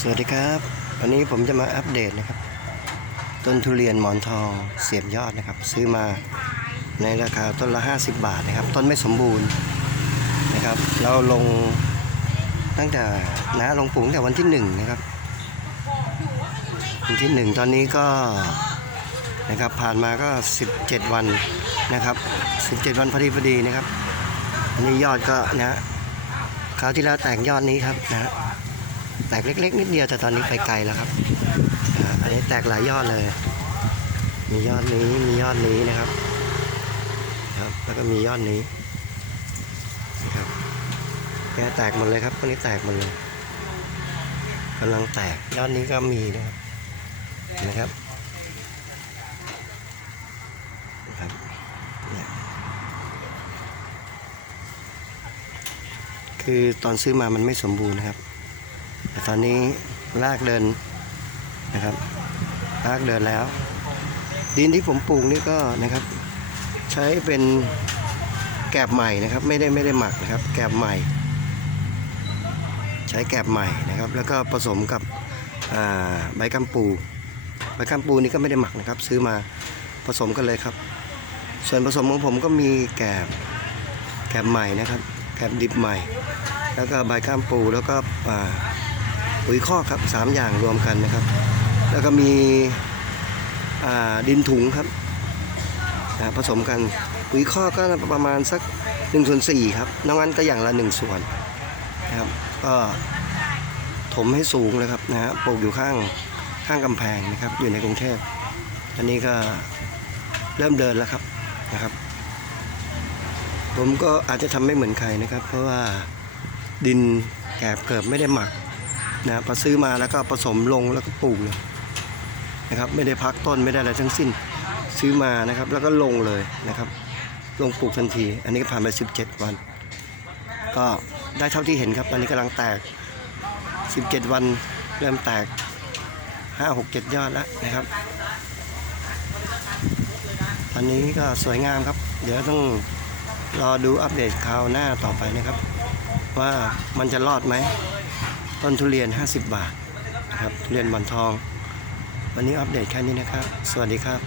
สวัสดีครับ วันนี้ผมจะมาอัปเดตนะครับ ต้นทุเรียนหมอนทองเสียบยอดนะครับ ซื้อมาในราคาต้นละ 50 บาทนะครับ ต้นไม่สมบูรณ์นะครับ เราลงตั้งแต่นะลงปลูงแต่วันที่หนึ่งนะครับวันที่หนึ่งตอนนี้ก็นะครับผ่านมาก็ 17 วันนะครับ 17 วันพอดีพอดีนะครับนนี้ยอดก็นะคราวที่แล้วแตกยอดนี้ครับนะ แตกเล็ก ๆ นิดเดียวแต่ตอนนี้ไปไกลแล้วครับอันนี้แตกหลายยอดเลย มียอดนี้มียอดนี้นะครับ ครับ แล้วก็มียอดนี้นะครับแกแตกหมดเลยครับตัวนี้แตกหมดเลยกำลังแตกยอดนี้ก็มีนะครับนะครับนะครับคือตอนซื้อมามันไม่สมบูรณ์นะครับ แต่ตอนนี้ลากเดินนะครับ ลากเดินแล้ว ดินที่ผมปลูกนี่ก็นะครับ ใช้เป็นแกบใหม่นะครับ ไม่ได้ไม่ได้หมักนะครับ แกบใหม่ ใช้แกบใหม่นะครับ แล้วก็ผสมกับใบกัมปูใบกัมปูนี่ก็ไม่ได้หมักนะครับ ซื้อมาผสมกันเลยครับ ส่วนผสมของผมก็มีแกบแกบใหม่นะครับแกบดิบใหม่ แล้วก็ใบกัมปูแล้วก็ ปุ๋ยคอกครับสามอย่างรวมกันนะครับ แล้วก็มีดินถุงครับผสมกันปุ๋ยคอกก็ประมาณสัก1ส่วน4ครับนอกนั้นก็อย่างละ 1 ส่วนนะครับก็ถมให้สูงเลยครับนะฮะปลูกอยู่ข้างข้างกำแพงนะครับ อยู่ในกรุงเทพอันนี้ก็เริ่มเดินแล้วครับนะครับ ผมก็อาจจะทำไม่เหมือนใครนะครับ เพราะว่าดินแกบเกิดไม่ได้หมัก นะพอซื้อมาแล้วก็ผสมลงแล้วก็ปลูกเลยนะครับ ไม่ได้พักต้นไม่ได้อะไรทั้งสิ้น ซื้อมานะครับ แล้วก็ลงเลยนะครับ ลงปลูกทันที อันนี้ก็ผ่านไป 17 วัน ก็ได้เท่าที่เห็นครับตอนนี้กำลังแตก 17 วันเริ่มแตก 5 6 7 ยอดแล้วนะครับตอนนี้ก็สวยงามครับ เดี๋ยวต้องรอดูอัปเดตคราวหน้าต่อไปนะครับ ว่ามันจะรอดไหม ต้นทุเรียน 50 บาทนะครับทุเรียนหมอนทอง วันนี้อัปเดตแค่นี้นะครับ สวัสดีครับ